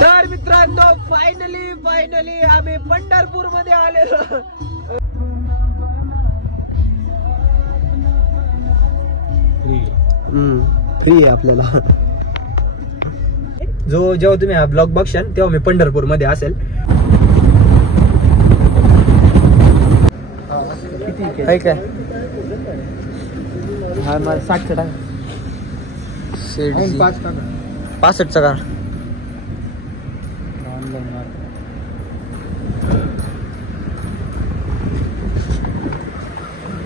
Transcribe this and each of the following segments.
तर मित्रांनो फायनली आम्ही पंढरपूर मध्ये आलेलो. फ्री आहे आपल्याला. जेव्हा तुम्ही हा ब्लॉग बघशाल तेव्हा मी पंढरपूर मध्ये असेल. काय काय हा मला 60 टाका 65चा का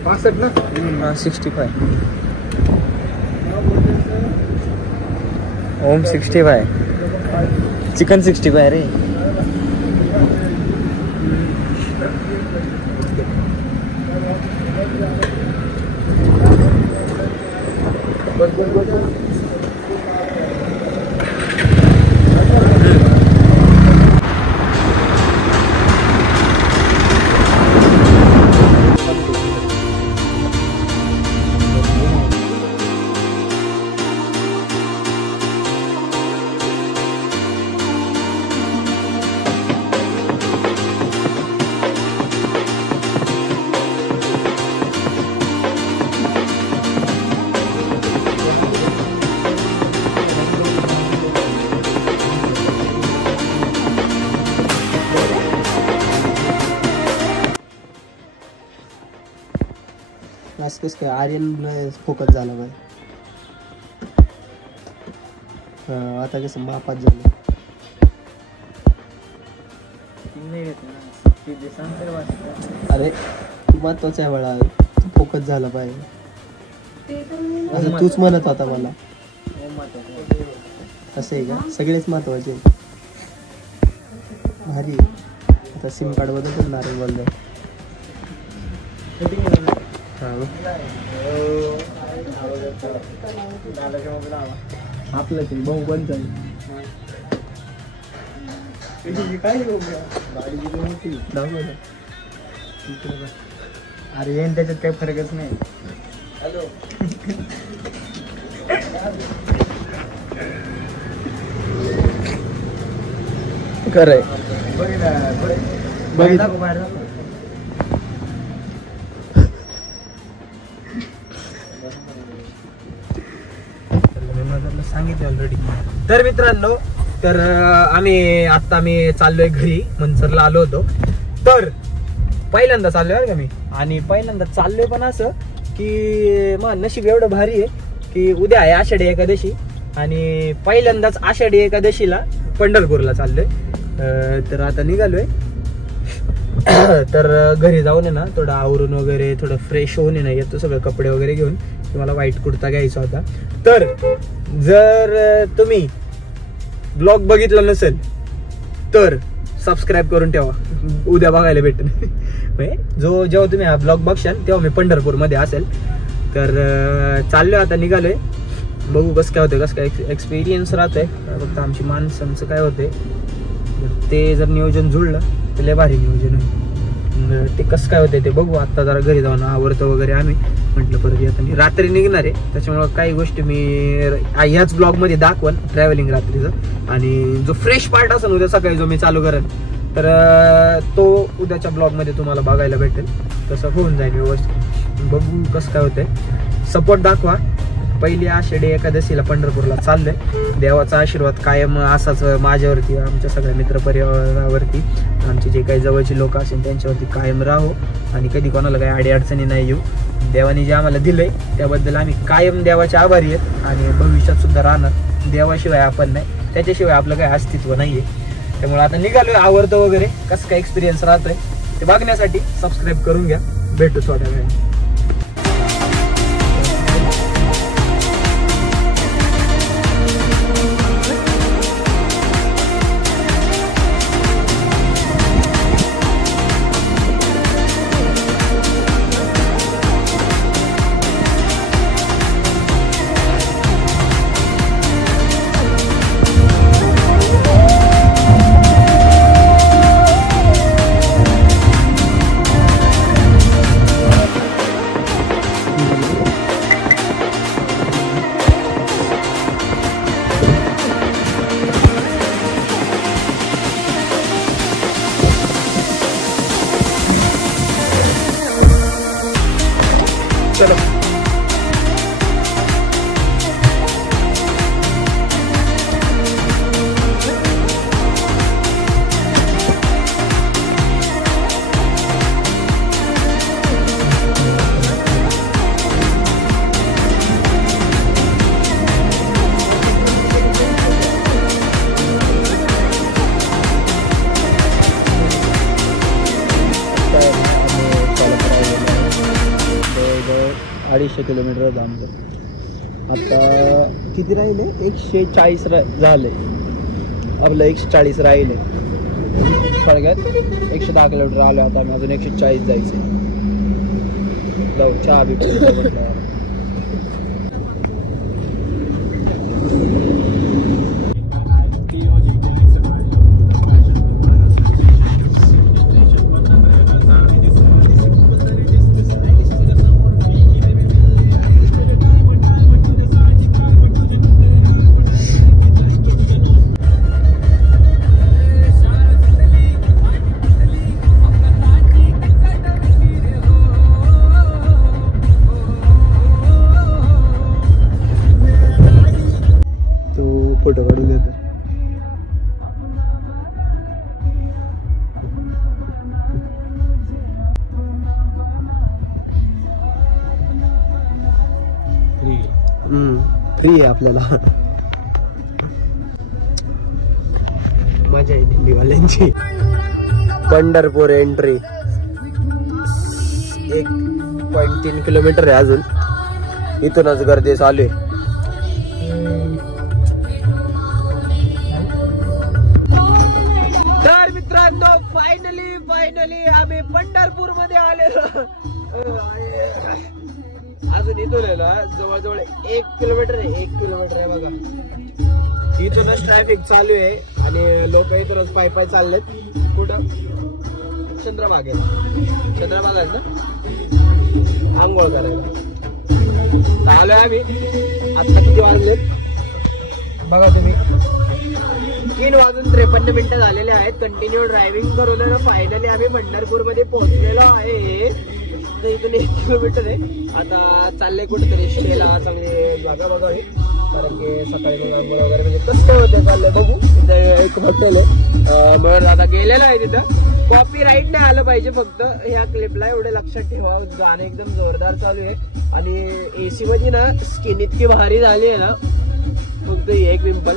65 ना 65 ओम 65 चिकन 65 रे. कस काय आर्यन फोकस झाला बाय. आता कसं मापात झालं. अरे महत्वाचं आहे बाळा, फोकस झाला पाहिजे असं तूच म्हणत होता मला. असं आहे का, सगळेच महत्वाचे. भारी. आता सिम कार्ड मध्ये पण नारळ बोललाय. आपलं ते भाऊ बंद झालं. अरे येईन त्याच्यात काही फरकच नाही. हॅलो खरंय सांगितलं ऑलरेडी. तर मित्रांनो, तर आम्ही चाललोय घरी. मनसरला आलो होतो. तर पहिल्यांदा चाललोय का मी. आणि पहिल्यांदा चाललोय पण असं की मग नशीब एवढं भारी आहे की उद्या आहे आषाढी एकादशी. आणि पहिल्यांदाच आषाढी एकादशीला पंढरपूरला चाललोय. तर आता निघालोय. तर घरी जाऊन आहे ना थोडं आवरून वगैरे थोडं फ्रेश होऊन आहे ना येतो सगळं कपडे वगैरे घेऊन. मला व्हाईट कुर्ता घ्यायचा होता. तर जर तुम्ही ब्लॉग बघितला नसेल तर सबस्क्राईब करून ठेवा, उद्या बघायला भेटेल. जेव्हा तुम्ही हा ब्लॉग बघशाल तेव्हा मी पंढरपूर मध्ये असेल. तर चाललोय आता, निघालोय. बघू कसं काय होतं, कसं काय एक्सपिरियन्स राहतंय. फक्त आमची माणसांचं काय होते ते जर नियोजन जुळलं तर लय भारी नियोजन आहे. ते कसं काय होतं ते बघू. आता जरा घरी जाऊन आवरतो वगैरे आम्ही. म्हटलं परत येताना रात्री निघणार आहे, त्याच्यामुळे काही गोष्टी मी ह्याच ब्लॉग मध्ये दाखवन ट्रॅव्हलिंग रात्रीचं. आणि जो फ्रेश पार्ट असेल उद्या सकाळी जो मी चालू करेन तर तो उद्याच्या ब्लॉग मध्ये तुम्हाला बघायला भेटेल. तसं होऊन जाईल व्यवस्थित. बघू कसं काय होतंय. सपोर्ट दाखवा. पहिली आषाढी एकादशीला पंढरपूरला चाललंय. देवाचा आशीर्वाद कायम असाच माझ्यावरती, आमच्या सगळ्या मित्रपरिवारावरती, आमचे जे काही जवळचे लोक असेल त्यांच्यावरती कायम राहो. आणि कधी कोणाला काही अडीअडचणी नाही येऊ. देवाने जे आम्हाला दिलंय त्याबद्दल आम्ही कायम देवाचे आभारी आहेत. आणि भविष्यात सुद्धा राहणार. देवाशिवाय आपण नाही, त्याच्याशिवाय आपलं काही अस्तित्व नाहीये. त्यामुळे आता निघालोय आवरतो वगैरे. कसं काय एक्सपिरियन्स राहतोय ते बघण्यासाठी सबस्क्राईब करून घ्या. भेटू थोड्या वेळाने. चलो अडीचशे किलोमीटर आमचं. आता किती राहिले? 140 झाले. आपलं 140 राहिले. सगळ्यात 110 किलोमीटर आलो. आता आम्ही अजून 140 जायचं. जाऊ चहा बी फोटो काढून देतो. फ्री आहे आपल्याला. मजा आहे दिंडीवाल्यांची. पंढरपूर एंट्री 1.3 किलोमीटर आहे अजून. इथूनच गर्दी चालू आहे. फायनली आम्ही पंढरपूर मध्ये आलेलो. अजून इथून जवळजवळ 1 किलोमीटर आहे. 1 किलोमीटर आहे बघा. इथूनच ट्रॅफिक चालू आहे आणि लोक इथूनच पाय चाललेत. कुठं? चंद्रभाग आहे ना, आंघोळ करायला आलोय आम्ही. आता किती वाजलेत बघा तुम्ही. 3:53 झालेले आहेत. कंटिन्यू ड्रायव्हिंग करून फायनली आम्ही पंढरपूर मध्ये पोहोचलेलो आहे. तर इथून 1 किलोमीटर आहे. आता चाललंय कुठेतरी स्टेला चांगली जागा बघावी, कारण की सकाळी आंघोळ वगैरे म्हणजे कसं होतं चाललंय बघू. तिथे एक हॉटेल आहे म्हणून आता गेलेलं आहे. तिथं कॉपीराईट नाही आलं पाहिजे फक्त ह्या क्लिपला, एवढे लक्षात ठेवा. गाणं एकदम जोरदार चालू आहे आणि एसी मध्ये ना स्किन इतकी भारी झाली आहे ना, फक्त एक पिंपल.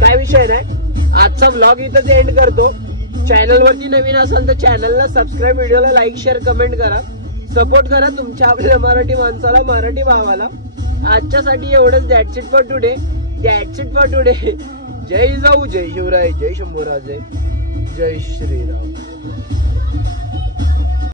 काय विषय नाही. आजचा व्लॉग इथंच एंड करतो. चॅनल वरती नवीन असाल तर चॅनलला सबस्क्राईब, व्हिडिओला लाईक शेअर कमेंट करा. सपोर्ट करा तुमच्या आपल्या मराठी माणसाला, मराठी भावाला. आजच्यासाठी एवढंच. That's it for today. जय जाऊ, जय शिवराय, जय शंभूराजे, जय श्रीराम.